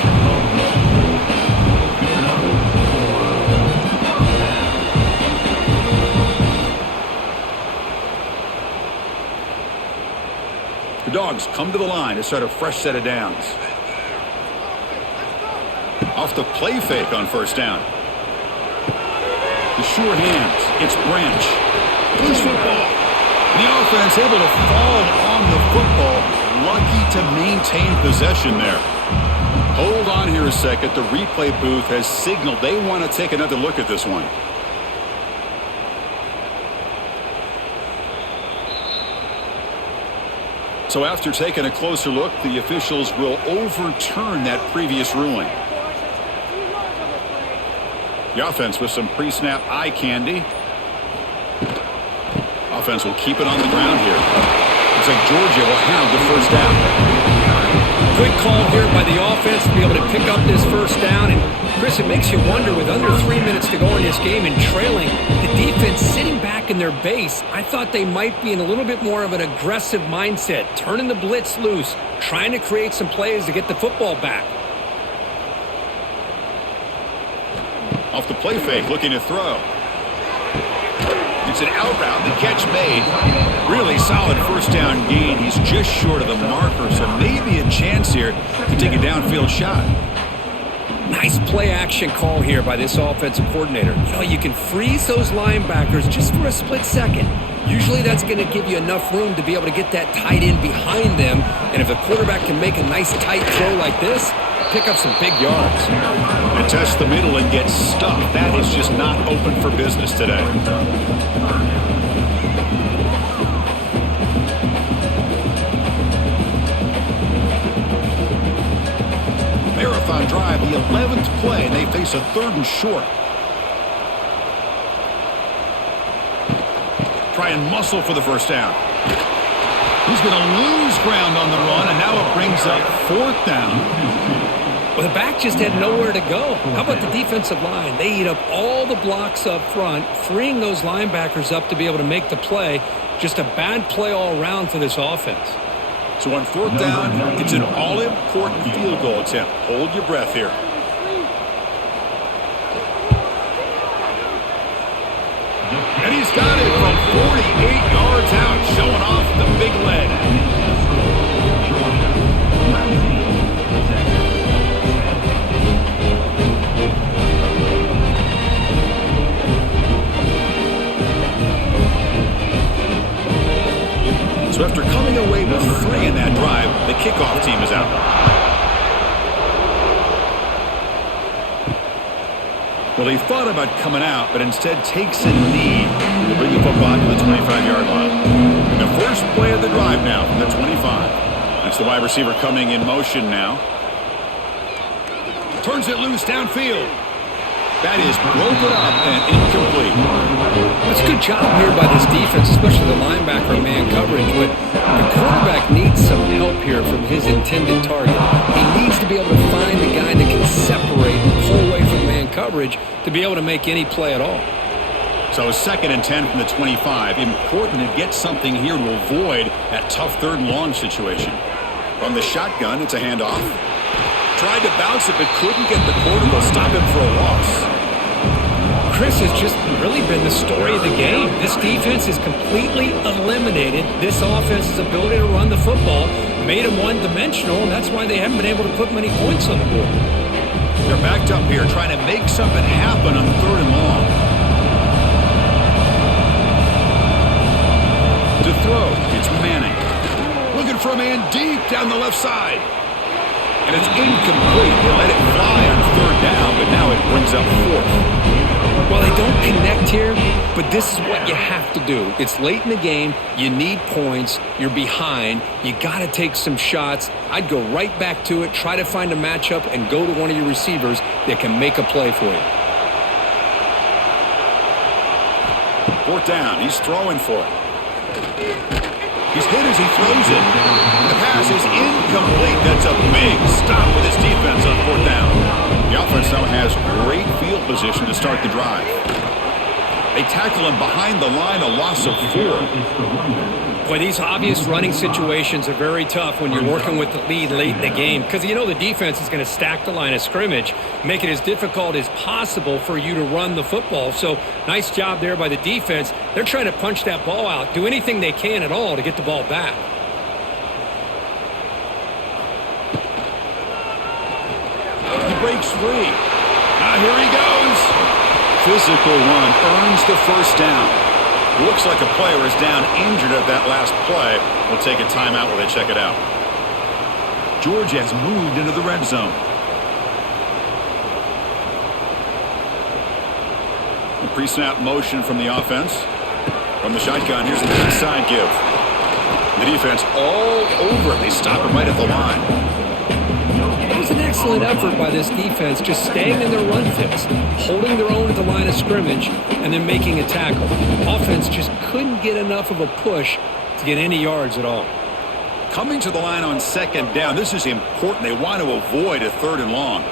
The Dogs come to the line to start a fresh set of downs. Off the play fake on first down. The sure hands. It's Branch. Loose football. The offense able to fall on the football. Lucky to maintain possession there. Hold on here a second. The replay booth has signaled they want to take another look at this one. So after taking a closer look, the officials will overturn that previous ruling. The offense with some pre-snap eye candy. Offense will keep it on the ground here. Looks like Georgia will have the first down. Good call here by the offense to be able to pick up this first down. And, Chris, it makes you wonder, with under 3 minutes to go in this game and trailing, the defense sitting back in their base, I thought they might be in a little bit more of an aggressive mindset, turning the blitz loose, trying to create some plays to get the football back. Off the play fake, looking to throw. It's an out route, the catch made. Really solid first down gain. He's just short of the marker, so maybe a chance here to take a downfield shot. Nice play action call here by this offensive coordinator. You know, you can freeze those linebackers just for a split second. Usually that's going to give you enough room to be able to get that tight end behind them. And if the quarterback can make a nice tight throw like this, pick up some big yards. And test the middle and get stuffed. That is just not open for business today. Marathon drive, the 11th play, and they face a 3rd and short. Try and muscle for the first down. He's going to lose ground on the run, and now it brings up 4th down. Well, the back just had nowhere to go. How about the defensive line? They eat up all the blocks up front, freeing those linebackers up to be able to make the play. Just a bad play all around for this offense. So on 4th down, it's an all-important field goal attempt. Hold your breath here. And he's got it from 48 yards out, showing off the big leg. So after coming away with 3 in that drive, the kickoff team is out. Well, he thought about coming out, but instead takes a knee to bring the football to the 25-yard line. And the first play of the drive now from the 25. A It's the wide receiver coming in motion now. Turns it loose downfield. That is broken up and incomplete. That's a good job here by this defense, especially the linebacker man coverage. But the quarterback needs some help here from his intended target. He needs to be able to find the guy that can separate and pull away from man coverage to be able to make any play at all. So 2nd and 10 from the 25. Important to get something here to avoid that tough 3rd and long situation. From the shotgun, it's a handoff. Tried to bounce it, but couldn't get the quarterback to stop him for a loss. Chris has just really been the story of the game. This defense has completely eliminated this offense's ability to run the football, made them one-dimensional, and that's why they haven't been able to put many points on the board. They're backed up here, trying to make something happen on 3rd and long. To throw, it's Manning. Looking for a man deep down the left side. And it's incomplete. They let it fly on 3rd down, but now it brings up 4th. Well, they don't connect here, but this is what you have to do. It's late in the game. You need points. You're behind. You got to take some shots. I'd go right back to it, try to find a matchup, and go to one of your receivers that can make a play for you. 4th down. He's throwing for it. He's hit as he throws it. The pass is incomplete. That's a big stop with his defense on 4th down. The offense now has great field position to start the drive. They tackle him behind the line, a loss of 4. Boy, these obvious running situations are very tough when you're working with the lead late in the game because you know the defense is going to stack the line of scrimmage, make it as difficult as possible for you to run the football. So nice job there by the defense. They're trying to punch that ball out, do anything they can at all to get the ball back. He breaks free. Now here he goes. Physical one earns the 1st down. Looks like a player is down injured at that last play. We'll take a timeout while they check it out. Georgia has moved into the red zone. A pre-snap motion from the offense. From the shotgun, here's an inside give. The defense all over it. They stop it right at the line. That was an excellent effort by this defense, just staying in their run fits, holding their own at the line of scrimmage, and then making a tackle. Offense just couldn't get enough of a push to get any yards at all. Coming to the line on 2nd down, this is important. They want to avoid a 3rd and long.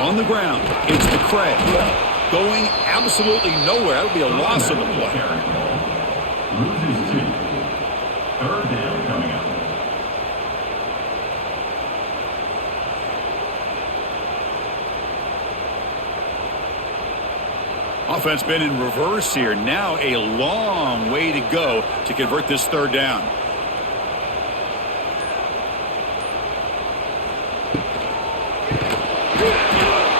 On the ground, it's McCray. Going absolutely nowhere. That would be a loss on the play. Loses 2. 3rd down coming up. Offense been in reverse here. Now a long way to go to convert this 3rd down.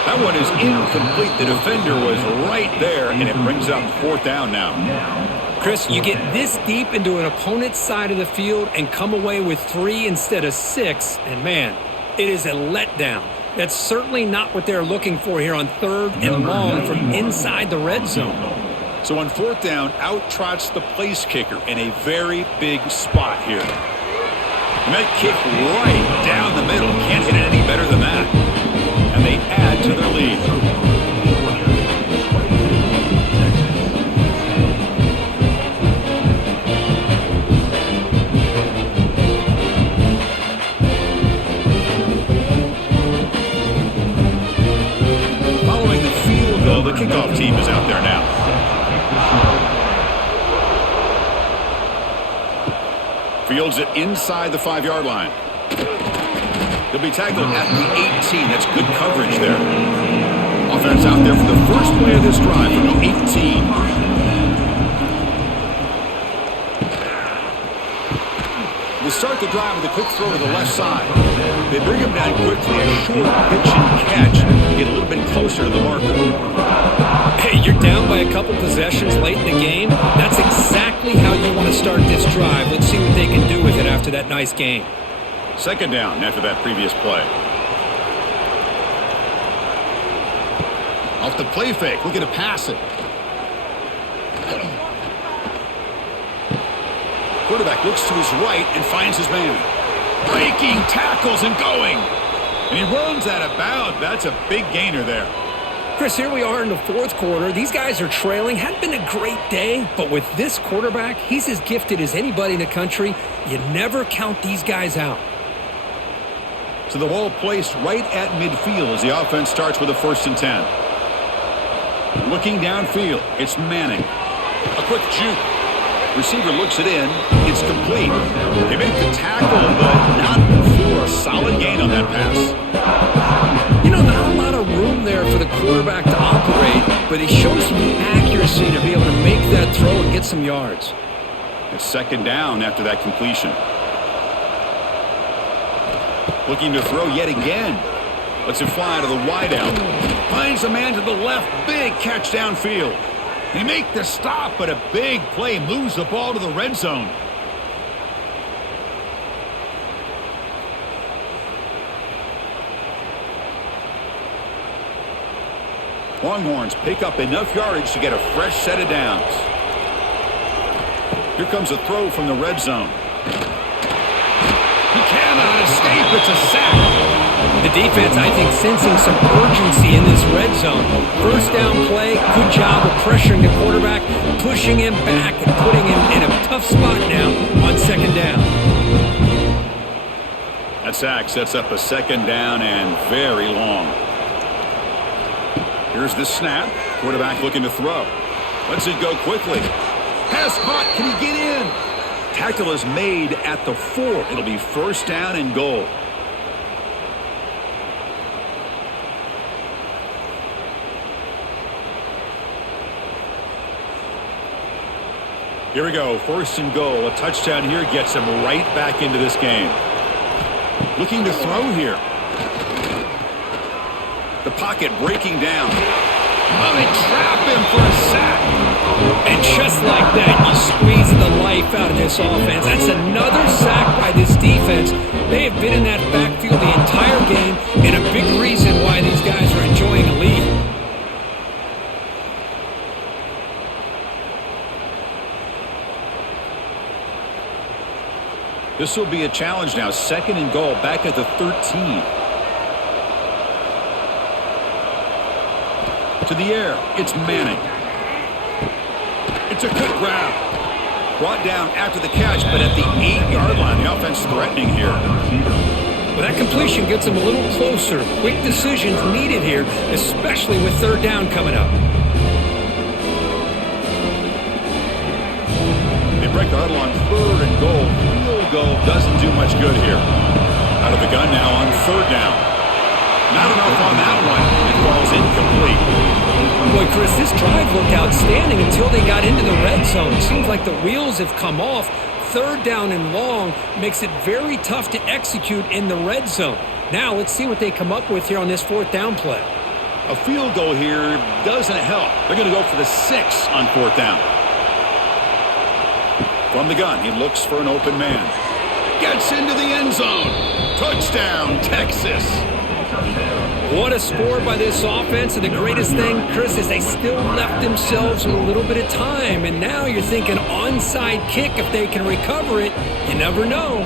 That one is incomplete. The defender was right there, and it brings up 4th down now. Chris, you get this deep into an opponent's side of the field and come away with 3 instead of 6, and man, it is a letdown. That's certainly not what they're looking for here on 3rd and long from inside the red zone. So on 4th down, out trots the place kicker in a very big spot here. And that kick right down the middle. Can't hit it any better than that. And they add to their lead. The kickoff team is out there now. Fields it inside the 5-yard line. He'll be tackled at the 18. That's good coverage there. Offense out there for the first play of this drive from the 18. They start the drive with a quick throw to the left side. They bring him down quickly, a short pitch and catch to get a little bit closer to the marker. Hey, you're down by a couple possessions late in the game. That's exactly how you want to start this drive. Let's see what they can do with it after that nice game. 2nd down after that previous play. Off the play fake, looking to pass it. Quarterback looks to his right and finds his man. Breaking tackles and going. And he runs out of bounds. That's a big gainer there. Chris, here we are in the fourth quarter. These guys are trailing. Hadn't been a great day, but with this quarterback, he's as gifted as anybody in the country. You never count these guys out. So the ball placed right at midfield as the offense starts with a 1st and 10. Looking downfield, it's Manning. A quick juke. Receiver looks it in. It's complete. They make the tackle, but not for a solid gain on that pass. You know, not a lot of room there for the quarterback to operate, but he shows some accuracy to be able to make that throw and get some yards. It's 2nd down after that completion. Looking to throw yet again. Lets it fly to the wideout. Finds a man to the left. Big catch downfield. They make the stop, but a big play moves the ball to the red zone. Longhorns pick up enough yardage to get a fresh set of downs. Here comes a throw from the red zone. He cannot escape. It's a sack. The defense, I think, sensing some urgency in this red zone. 1st down play, good job of pressuring the quarterback, pushing him back and putting him in a tough spot now on 2nd down. That sack sets up a 2nd down and very long. Here's the snap. Quarterback looking to throw. Lets it go quickly. Pass caught. Can he get in? Tackle is made at the 4. It'll be 1st down and goal. Here we go, 1st and goal. A touchdown here gets him right back into this game. Looking to throw here. The pocket breaking down. Oh, they trap him for a sack. And just like that, you squeeze the life out of this offense. That's another sack by this defense. They have been in that backfield the entire game, and a big reason why these guys are enjoying a lead. This will be a challenge now. 2nd and goal, back at the 13. To the air, it's Manning. It's a good grab. Brought down after the catch, but at the 8-yard line. The offense threatening here. Well, that completion gets them a little closer. Quick decisions needed here, especially with 3rd down coming up. They break the huddle on 3rd and goal. Field goal doesn't do much good here. Out of the gun now on 3rd down. Not enough on that one. It falls incomplete. Boy, Chris, this drive looked outstanding until they got into the red zone. It seems like the wheels have come off. 3rd down and long makes it very tough to execute in the red zone. Now let's see what they come up with here on this 4th down play. A field goal here doesn't help. They're going to go for the 6 on 4th down. From the gun, he looks for an open man. Gets into the end zone. Touchdown, Texas. What a score by this offense, and the greatest thing, Chris, is they still left themselves with a little bit of time, and now you're thinking onside kick if they can recover it. You never know.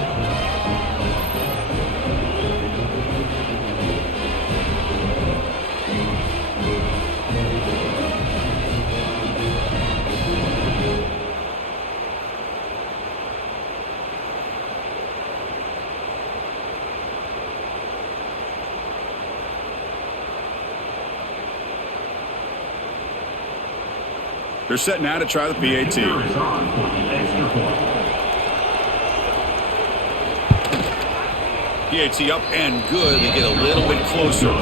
They're setting out to try the PAT. PAT up and good. They get a little bit closer.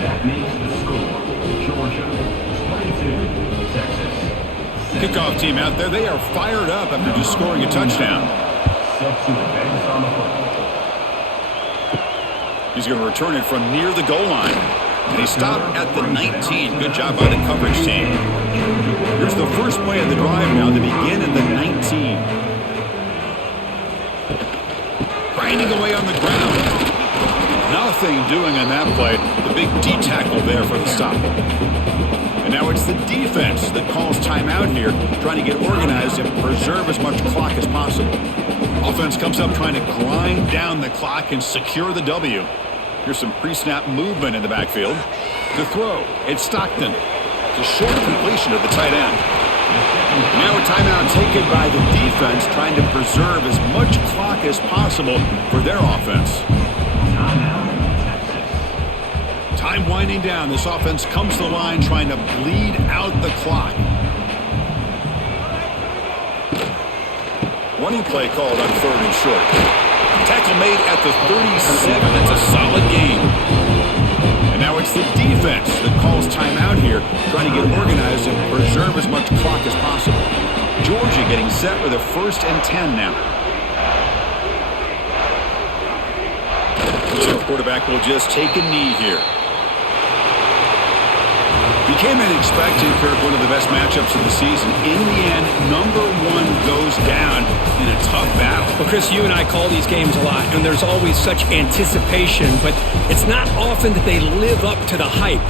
That makes the score. Georgia 22, Texas. Kickoff team out there. They are fired up after just scoring a touchdown. Set to advance on the football. He's going to return it from near the goal line. And he stopped at the 19. Good job by the coverage team. Here's the first play of the drive now. They begin at the 19. Grinding away on the ground. Nothing doing on that play. The big D tackle there for the stop. And now it's the defense that calls timeout here, trying to get organized and preserve as much clock as possible. Offense comes up trying to grind down the clock and secure the W. Here's some pre-snap movement in the backfield. To throw, it's Stockton. It's a short completion of the tight end. Now a timeout taken by the defense, trying to preserve as much clock as possible for their offense. Time winding down. This offense comes to the line trying to bleed out the clock. Running play called on 3rd and short. Tackle made at the 37. That's a solid gain. And now it's the defense that calls timeout here, trying to get organized and preserve as much clock as possible. Georgia getting set with a 1st and 10 now. So the quarterback will just take a knee here. Became unexpected, Kirk, one of the best matchups of the season. In the end, number 1 goes down in a tough battle. Well, Chris, you and I call these games a lot, and there's always such anticipation, but it's not often that they live up to the hype.